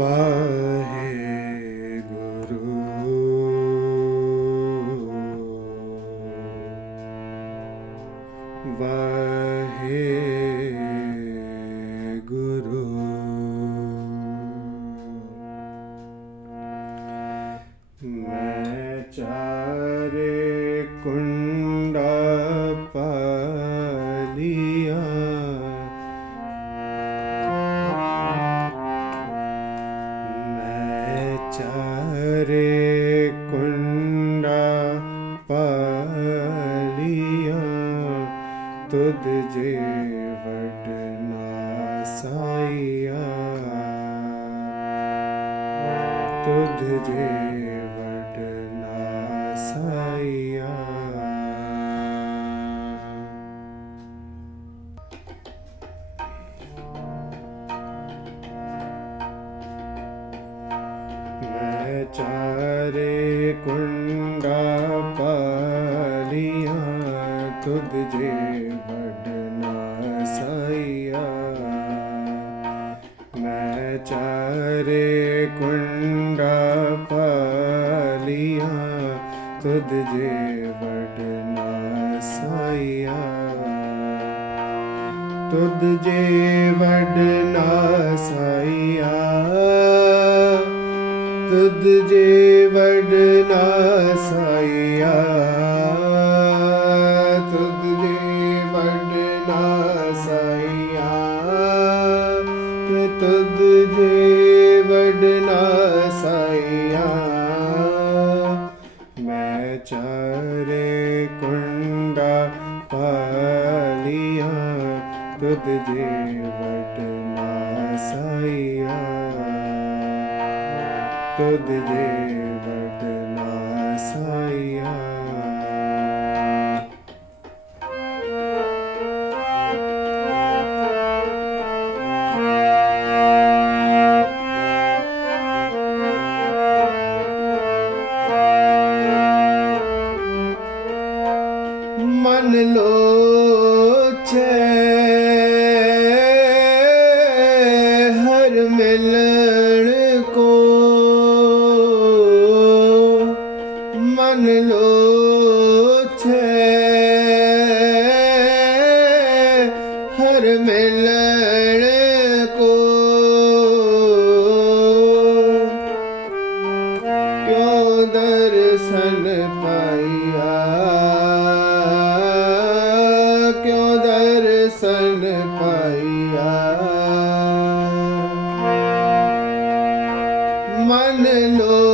bye. ਦੁੱਧ ਜੇ ਵਡਨਾ ਸਾਈਆ। ਦੁੱਧ ਜੇ ਵਡਨਾ ਸਾਈਆ। ਮੈਂ ਚਾਰੇ ਕੁੰਡਾ ਪਾਲੀਆਂ ਤੁਧ ਜੇ ਸਬਦ ਜੇ ਵਡਨਾ ਸਾਇਆ ਤੁਧ ਜੇ ਵਡਨਾ ਸਾਇਆ ਤੁਧ ਜੇ ਵਡਨਾ ਸਾਇਆ ਜਗਤ ਜੇ ਵਟ ਨਾ ਸਾਇਆ ਤੁਧ ਜੇ மெல்ல mind and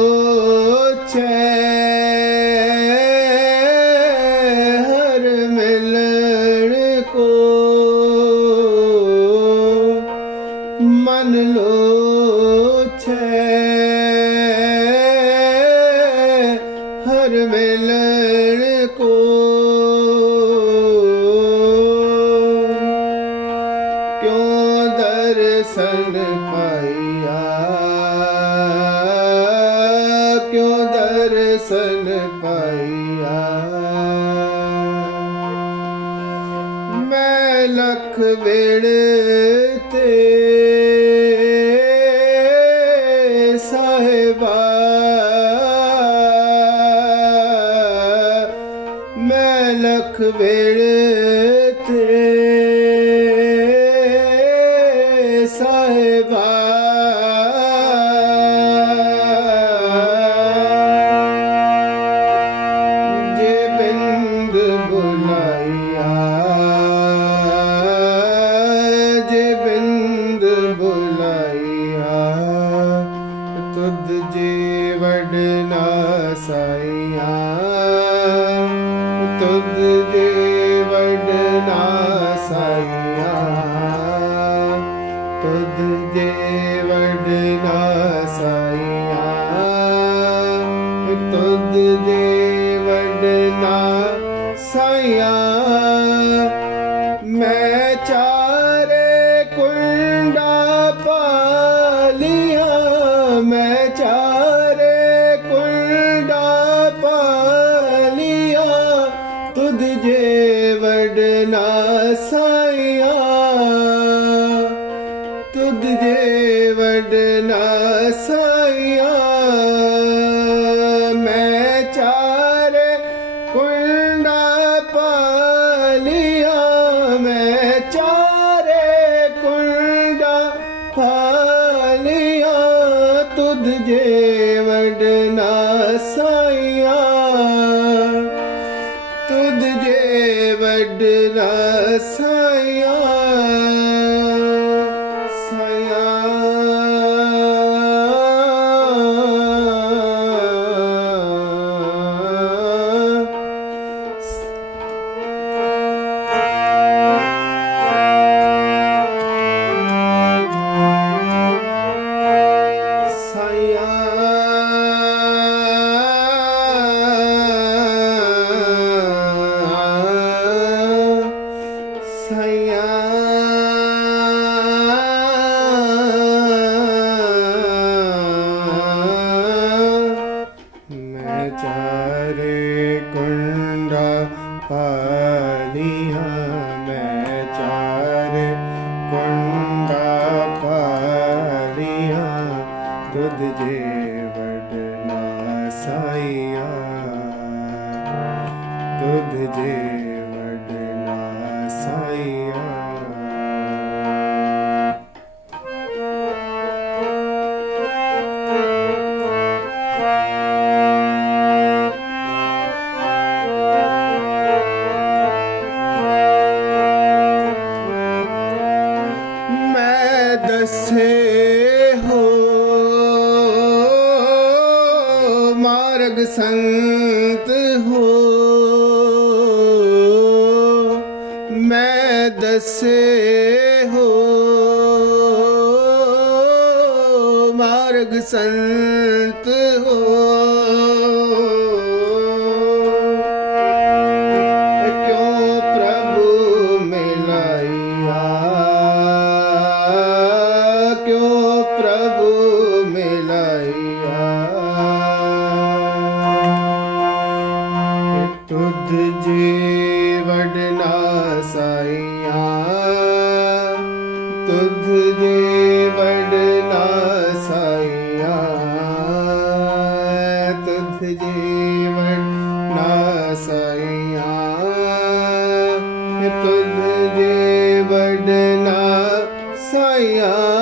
ਵੇੜੇ। ਤੁਧ ਦੇ ਵਡਨਾ ਸਾਇਆ रे कुण्डिया ਸੰਤ ਹੋ ਮੈਂ ਦਸੇ ਹੋ। ਮਾਰਗ ਸੰਤ ਸਾਇਆ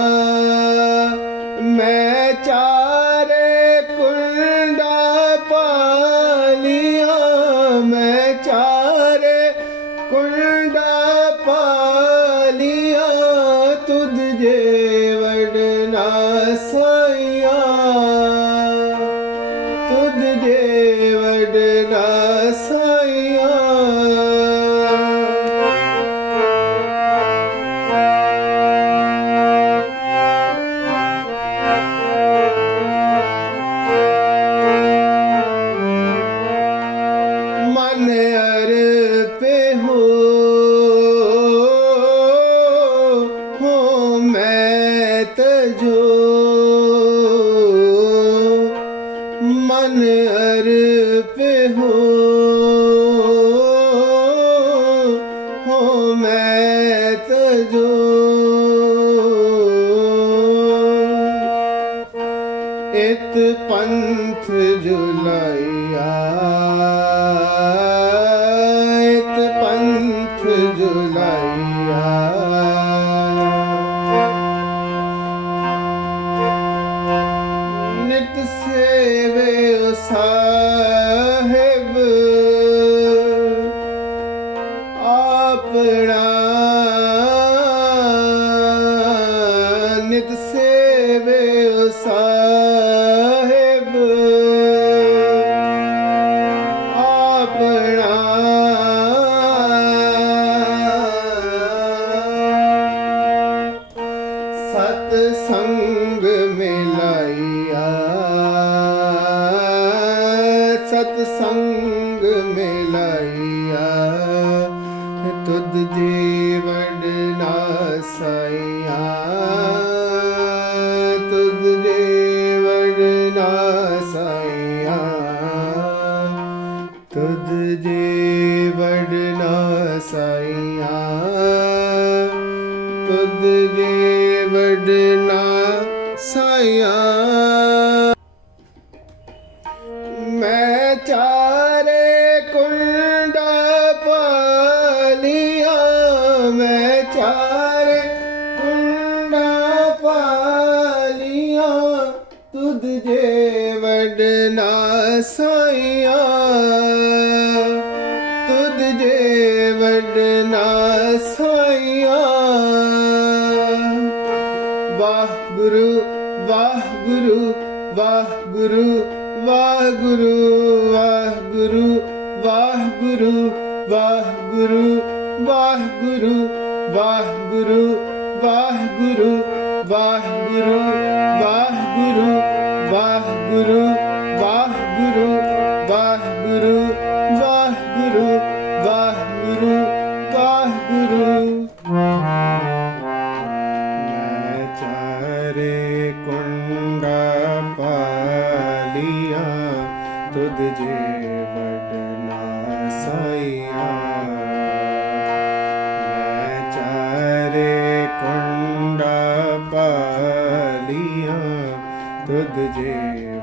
में तजो Krishna. ਵਡਨਾ ਸਾਇਆ ਤੁਧ ਵਡਨਾ ਵਾਹ ਗੁਰੂ ਵਾਹ ਗੁਰੂ ਵਾਹ ਗੁਰੂ ਵਾਹ ਗੁਰੂ ਵਾਹ ਗੁਰੂ ਵਾਹ ਗੁਰੂ ਵਾਹ ਗੁਰੂ ਵਾਹ ਗੁਰੂ ਵਾਹ ਗੁਰੂ ਵਾਹ ਗੁਰੂ ਵਾਹ ਗੁਰੂ dödecek.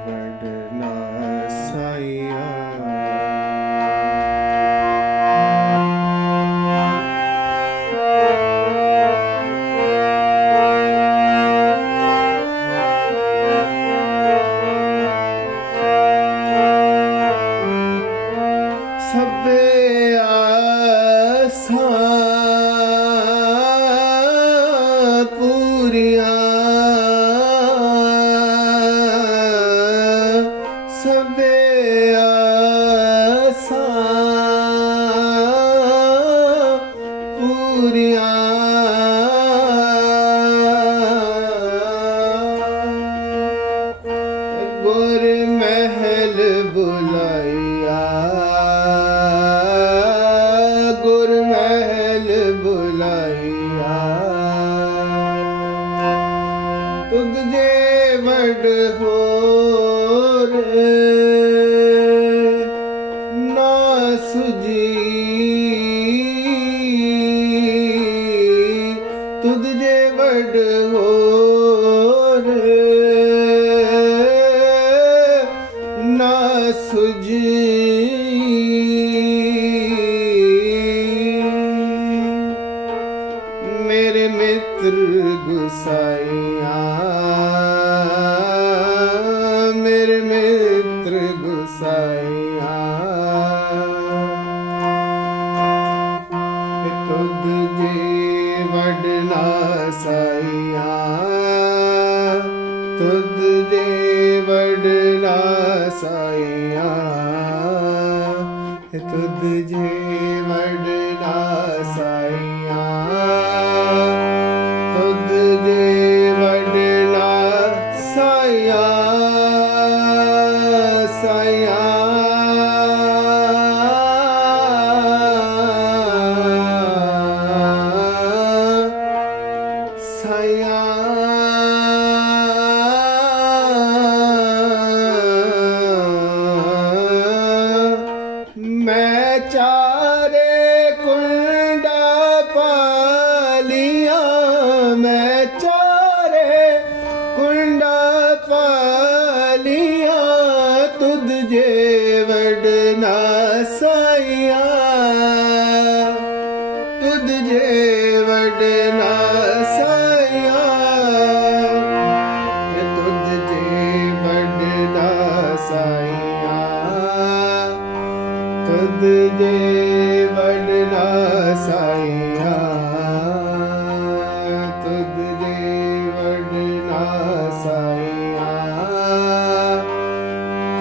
ਜੇ ਵਡ ਹੋਰ।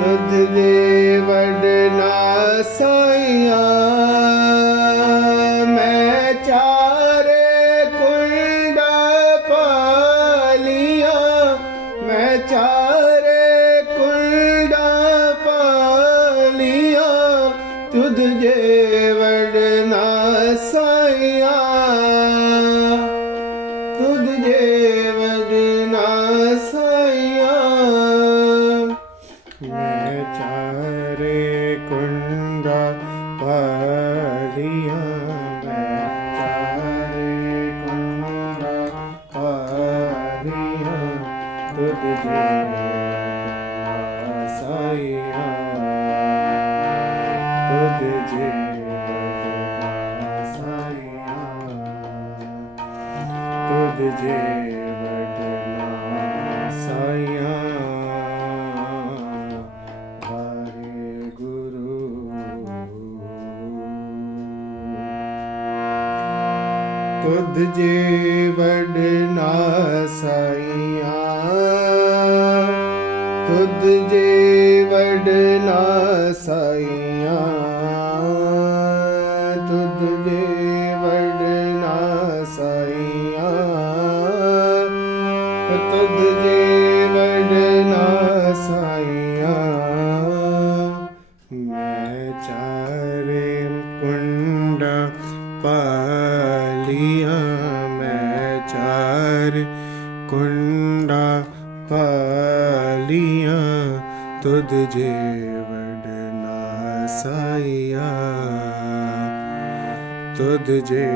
ਤਦ ਦੇ ਵਡ ਨਾ ਸਾਇਆ கொண்ட ਤੁਧ ਜੇ ਵਡਨਾ ਸਾਈਆਂ। ਤੁਧ ਜੇ ਵਡਨਾ ਸਾਈਆਂ। ਤੁਧ ਜੇ ਵਡਨਾ ਸਾਈਆਂ। ਤੁਧ ਜੇ ਵਡਨਾ ਸਾਈਆਂ। ਮੈਂ ਚਾਰੇ ਕੁੰਡ ਪਾਲੀਆਂ ਕੁੰਡਾ ਪਾਲੀਆਂ ਤੁਧ ਜੇ ਵਡਨਾ ਸਾਈਆਂ ਤੁਧ ਜੇ